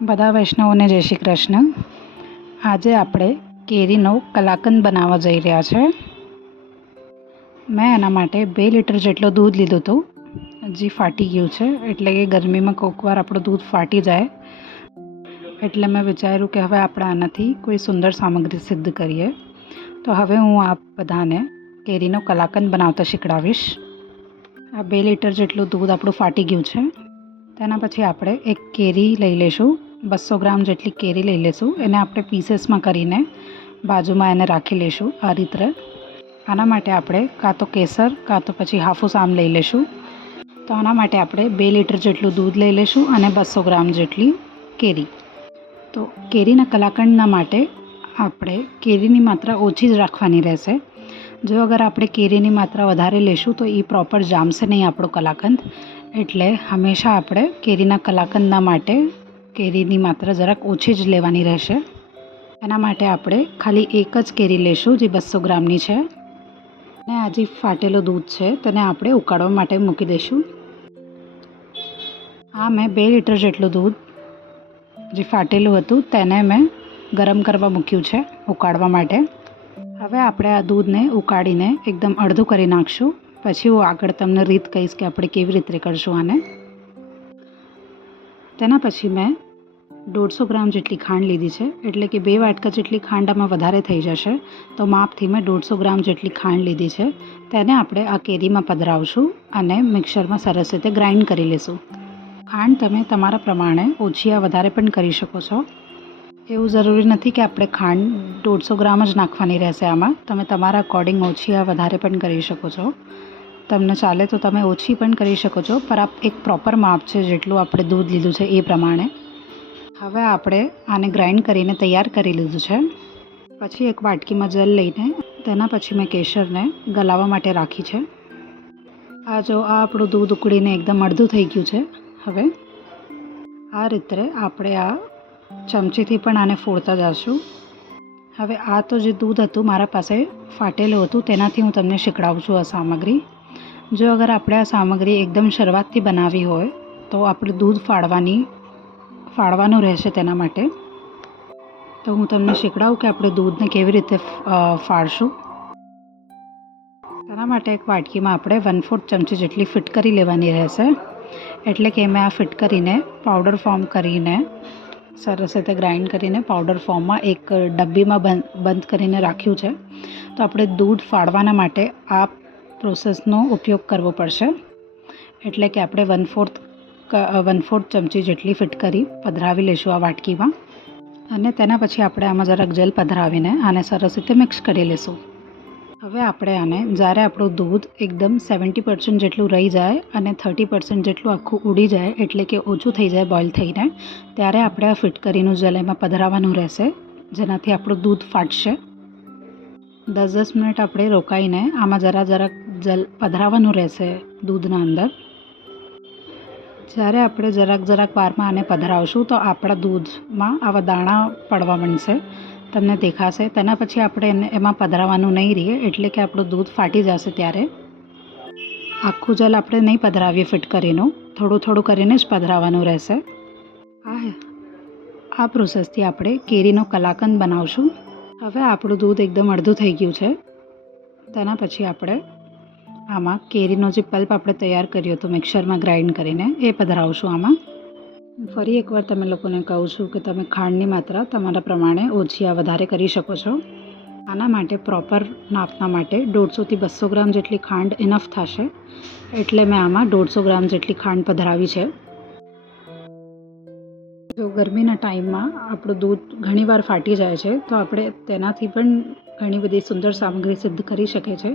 બધા વૈષ્ણવોને જય શ્રી કૃષ્ણ। આજે આપણે કેરીનો કલાકંદ બનાવવા જઈ રહ્યા છે। મેં એના માટે 2 લીટર જેટલો દૂધ લીધું હતું, જે ફાટી ગયું છે। એટલે કે ગરમીમાં કોઈકવાર આપણું દૂધ ફાટી જાય, એટલે મેં વિચાર્યું કે હવે આપણે આનાથી કોઈ સુંદર સામગ્રી સિદ્ધ કરીએ। તો હવે હું આપ બધાને કેરીનો કલાકંદ બનાવતા શીખડાવીશ। આ 2 લીટર જેટલું દૂધ આપણું ફાટી ગયું છે। તેના પછી આપણે એક કેરી લઈ લઈશું, 200 ગ્રામ જેટલી કેરી લઈ લઈશું। એને આપણે પીસીસમાં કરીને બાજુમાં એને રાખી લઈશું આ રીતે। આના માટે આપણે કાં તો કેસર કાં તો પછી હાફૂસ આમ લઈ લઈશું। તો આના માટે આપણે 2 લીટર જેટલું દૂધ લઈ લઈશું અને 200 ગ્રામ જેટલી કેરી। તો કેરીના કલાકંદના માટે આપણે કેરીની માત્રા ઓછી જ રાખવાની રહેશે। જો અગર આપણે કેરીની માત્રા વધારે લઈશું તો એ પ્રોપર જામશે નહીં આપણું કલાકંદ। એટલે હંમેશા આપણે કેરીના કલાકંદના માટે કેરીની માત્રા જરાક ઓછી જ લેવાની રહેશે। એના માટે આપણે ખાલી એક જ કેરી લઈશું, જે 200 ગ્રામની છે। અને આ જે ફાટેલું દૂધ છે તેને આપણે ઉકાળવા માટે મૂકી દઈશું। આ મેં 2 લીટર જેટલું દૂધ જે ફાટેલું હતું તેને મેં ગરમ કરવા મૂક્યું છે ઉકાળવા માટે। હવે આપણે આ દૂધને ઉકાળીને એકદમ અડધું કરી નાખશું। પછી હું આગળ તમને રીત કહીશ કે આપણે કેવી રીતે કરશું આને। તેના પછી મેં 150 ગ્રામ જેટલી ખાંડ લીધી છે, એટલે કે 2 વાટકા જેટલી ખાંડ આમાં વધારે થઈ જશે। તો માપથી મેં 150 ગ્રામ જેટલી ખાંડ લીધી છે। તેને આપણે આ કેરીમાં પધરાવશું અને મિક્સરમાં સરસ રીતે ગ્રાઇન્ડ કરી લઈશું। ખાંડ તમે તમારા પ્રમાણે ઓછી યા વધારે પણ કરી શકો છો। એવું જરૂરી નથી કે આપણે ખાંડ 150 ગ્રામ જ નાખવાની રહેશે આમાં। તમે તમારા અકોર્ડિંગ ઓછી યા વધારે પણ કરી શકો છો। તમને ચાલે તો તમે ઓછી પણ કરી શકો છો, પર આ એક પ્રોપર માપ છે જેટલું આપણે દૂધ લીધું છે એ પ્રમાણે। હવે આપણે આને ગ્રાઇન્ડ કરીને તૈયાર કરી લીધું છે। પછી એક વાટકીમાં જલ લઈને તેના પછી મેં કેસરને ગલાવવા માટે રાખી છે। આ જો આ આપણું દૂધ ઉકળીને એકદમ અડધું થઈ ગયું છે। હવે આ રીતે આપણે આ ચમચીથી પણ આને ફોડતા જઈશું। હવે આ તો જે દૂધ હતું મારા પાસે ફાટેલું હતું, તેનાથી હું તમને શીખડાવું છું આ સામગ્રી। જો અગર આપણે આ સામગ્રી એકદમ શરૂઆતથી બનાવવી હોય તો આપણે દૂધ ફાડવાનું રહેશે। તેના માટે તો હું તમને શીખડાવું કે આપણે દૂધને કેવી રીતે ફાડશું। તેના માટે એક વાટકીમાં આપણે 1/4 ચમચી જેટલી ફિટકરી લેવાની રહેશે। એટલે કે મેં આ ફિટકરીને પાવડર ફોર્મ કરીને સરસ રીતે ગ્રાઇન્ડ કરીને પાવડર ફોર્મમાં એક ડબ્બીમાં બંધ કરીને રાખ્યું છે। તો આપણે દૂધ ફાડવાના માટે આ પ્રોસેસનો ઉપયોગ કરવો પડશે। એટલે કે આપણે 1/4 ચમચી જેટલી ફિટકરી પધરાવી લઈશું આ વાટકીમાં અને તેના પછી આપણે આમાં જરાક જેલ પધરાવીને આને સરસ રીતે મિક્સ કરી લઈશું। હવે આપણે આને જ્યારે આપણું દૂધ એકદમ 70% જેટલું રહી જાય અને 30% જેટલું આખું ઉડી જાય, એટલે કે ઓછું થઈ જાય બોઇલ થઈને, ત્યારે આપણે આ ફિટકરીનું જેલ એમાં પધરાવવાનું રહેશે, જેનાથી આપણું દૂધ ફાટશે। 10-10 મિનિટ આપણે રોકાઈને આમાં જરાક જેલ પધરાવવાનું રહેશે દૂધના અંદર। જ્યારે આપણે જરાક વારમાં આને પધરાવશું તો આપણા દૂધમાં આવા દાણા પડવા માંડશે, તમને દેખાશે। તેના પછી આપણે એમાં પધરાવવાનું નહીં રહે, એટલે કે આપણું દૂધ ફાટી જશે। ત્યારે આખું જેલ આપણે નહીં પધરાવીએ ફિટકરીનું, થોડું કરીને જ પધરાવવાનું રહેશે। આ પ્રોસેસથી આપણે કેરીનો કલાકંદ બનાવશું। હવે આપણું દૂધ એકદમ અડધું થઈ ગયું છે। તેના પછી આપણે આમાં કેરીનો જે પલ્પ આપણે તૈયાર કર્યો હતો મિક્સરમાં ગ્રાઇન્ડ કરીને એ પધરાવશું આમાં। ફરી એકવાર તમે લોકોને કહું છું કે તમે ખાંડની માત્રા તમારા પ્રમાણે ઓછી યા વધારે કરી શકો છો। આના માટે પ્રોપર નાપના માટે 150 થી 200 ગ્રામ જેટલી ખાંડ ઇનફ થશે। એટલે મેં આમાં 150 ગ્રામ જેટલી ખાંડ પધરાવી છે। જો ગરમીના ટાઈમમાં આપણું દૂધ ઘણીવાર ફાટી જાય છે, તો આપણે તેનાથી પણ ઘણી બધી સુંદર સામગ્રી સિદ્ધ કરી શકે છે।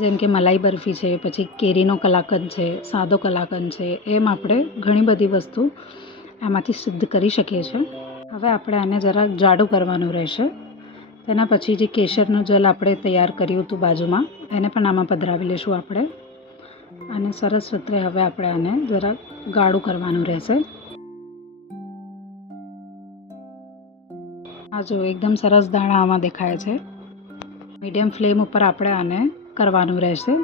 જેમ કે મલાઈ બરફી છે, પછી કેરીનો કલાકંદ છે, સાદો કલાકંદ છે, એમ આપણે ઘણી બધી વસ્તુ એમાંથી સિદ્ધ કરી શકીએ છીએ। હવે આપણે આને જરાક જાડું કરવાનું રહેશે। તેના પછી જે કેસરનું જલ આપણે તૈયાર કર્યું હતું બાજુમાં, એને પણ આમાં પધરાવી લઈશું આપણે અને સરસ રીતે હવે આપણે આને જરાક ગાઢું કરવાનું રહેશે। આ જો એકદમ સરસ દાણા આમાં દેખાય છે। મીડિયમ ફ્લેમ ઉપર આપણે આને કરવાનું રહેશે।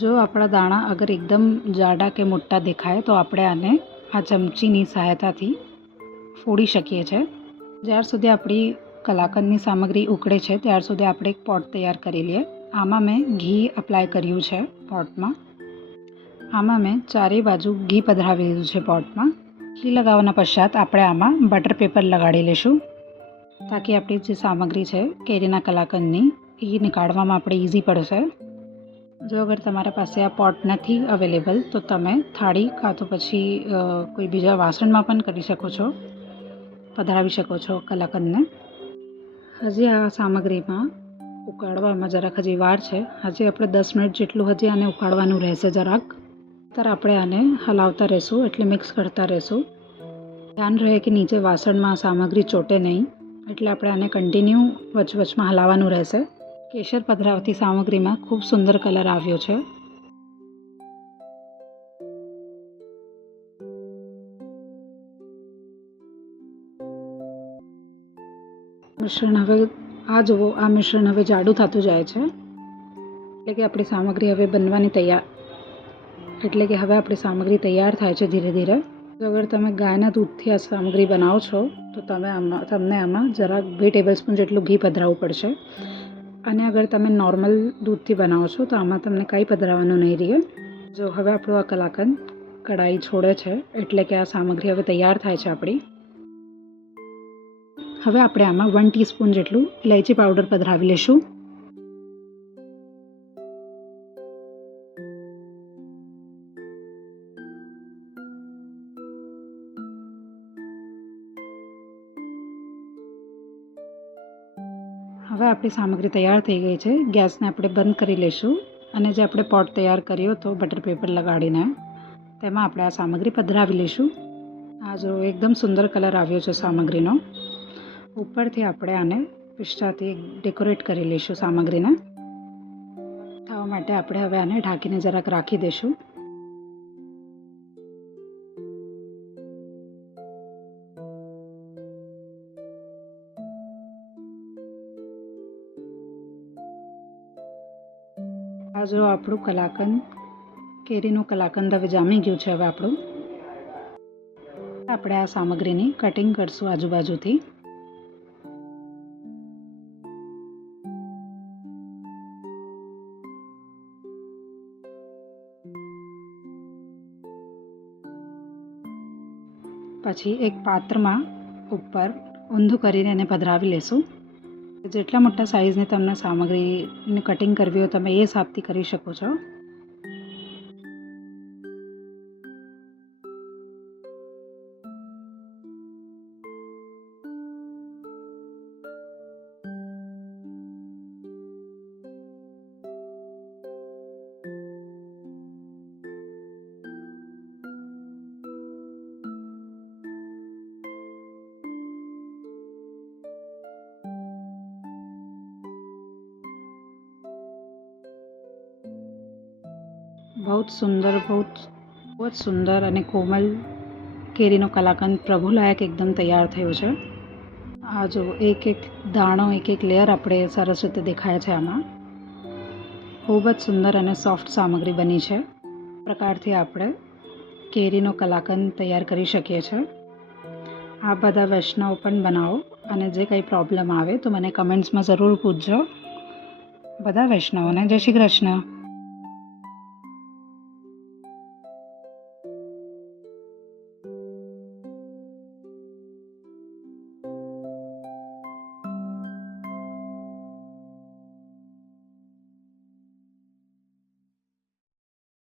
જો આપણા દાણા અગર એકદમ જાડા કે મોટા દેખાય તો આપણે આને આ ચમચીની સહાયતાથી ફોડી શકીએ છીએ. જ્યાર સુધી આપણી કલાકંદની સામગ્રી ઉકળે છે ત્યાર સુધી આપણે એક પોટ તૈયાર કરી લઈએ. આમાં મેં ઘી અપ્લાય કર્યું છે પોટમાં. આમાં મેં ચારેય બાજુ ઘી પધરાવી દીધું છે પોટમાં. ઘી લગાવવાના પશ્ચાત આપણે આમાં બટર પેપર લગાડી લઈશું તાકી આપણી જે સામગ્રી છે કેરીના કલાકંદની એ નીકાળવામાં આપણે ઇઝી પડશે. જો અગર તમારા પાસે આ પોટ નથી અવેલેબલ તો તમે થાળી કાં તો પછી કોઈ બીજા વાસણમાં પણ કરી શકો છો, પધરાવી શકો છો કલાકંદને. હજી આ સામગ્રીમાં ઉકાળવામાં જરાક હજી વાર છે. હજી આપણે 10 મિનિટ જેટલું હજી આને ઉકાળવાનું રહેશે જરાક. ત્યારે આપણે આને હલાવતા રહીશું એટલે મિક્સ કરતા રહીશું. ધ્યાન રહે કે નીચે વાસણમાં સામગ્રી ચોટે નહીં એટલે આપણે આને કન્ટિન્યુ વચમાં હલાવવાનું રહેશે. કેસર પધરાવતી સામગ્રીમાં ખૂબ સુંદર કલર આવ્યો છે. મિશ્રણ હવે આ મિશ્રણ હવે જાડું થતું જાય છે એટલે કે આપણી સામગ્રી હવે બનવાની તૈયાર થાય છે ધીરે ધીરે. જો અગર તમે ગાયના દૂધથી આ સામગ્રી બનાવો છો તો તમને આમાં જરાક 2 ટેબલસ્પૂન જેટલું ઘી પધરાવવું પડશે. અને અગર તમે નોર્મલ દૂધથી બનાવો છો તો આમાં તમને કંઈ પધરાવવાનું નહીં રહે. જો હવે આપણું આ કલાકંદ કઢાઈ છોડે છે એટલે કે આ સામગ્રી હવે તૈયાર થાય છે આપણી. હવે આપણે આમાં 1 ટીસ્પૂન જેટલું ઇલાયચી પાવડર પધરાવી લઈશું. હવે આપણી સામગ્રી તૈયાર થઈ ગઈ છે. ગેસને આપણે બંધ કરી લઈશું અને જે આપણે પોટ તૈયાર કર્યો હતો બટર પેપર લગાડીને તેમાં આપણે આ સામગ્રી પધરાવી લઈશું. આ જો એકદમ સુંદર કલર આવ્યો છે સામગ્રીનો. ઉપરથી આપણે આને પિસ્તાથી ડેકોરેટ કરી લઈશું સામગ્રીને. થવા માટે આપણે હવે આને ઢાંકીને જરાક રાખી દઈશું. આ જો આપણું કેરીનું કલાકંદ હવે જામી ગયું છે. હવે આપણે આ સામગ્રીની કટિંગ કરશું આજુબાજુથી. પછી એક પાત્રમાં ઉપર ઊંધું કરીને એને પધરાવી લેશું. જેટલા મોટા સાઇઝની તમને સામગ્રીની કટિંગ કરવી હોય તમે એ હિસાબથી કરી શકો છો. બહુ જ સુંદર અને કોમલ કેરીનો કલાકંદ પ્રભુલાયક એકદમ તૈયાર થયો છે. આ જો એક દાણો એક લેયર આપણે સરસ રીતે દેખાય છે. આમાં ખૂબ જ સુંદર અને સોફ્ટ સામગ્રી બની છે. આ પ્રકારથી આપણે કેરીનો કલાકંદ તૈયાર કરી શકીએ છીએ. આ બધા વૈષ્ણવ પણ બનાવો અને જે કંઈ પ્રોબ્લેમ આવે તો મને કમેન્ટ્સમાં જરૂર પૂછજો. બધા વૈષ્ણવોને જય શ્રી કૃષ્ણ.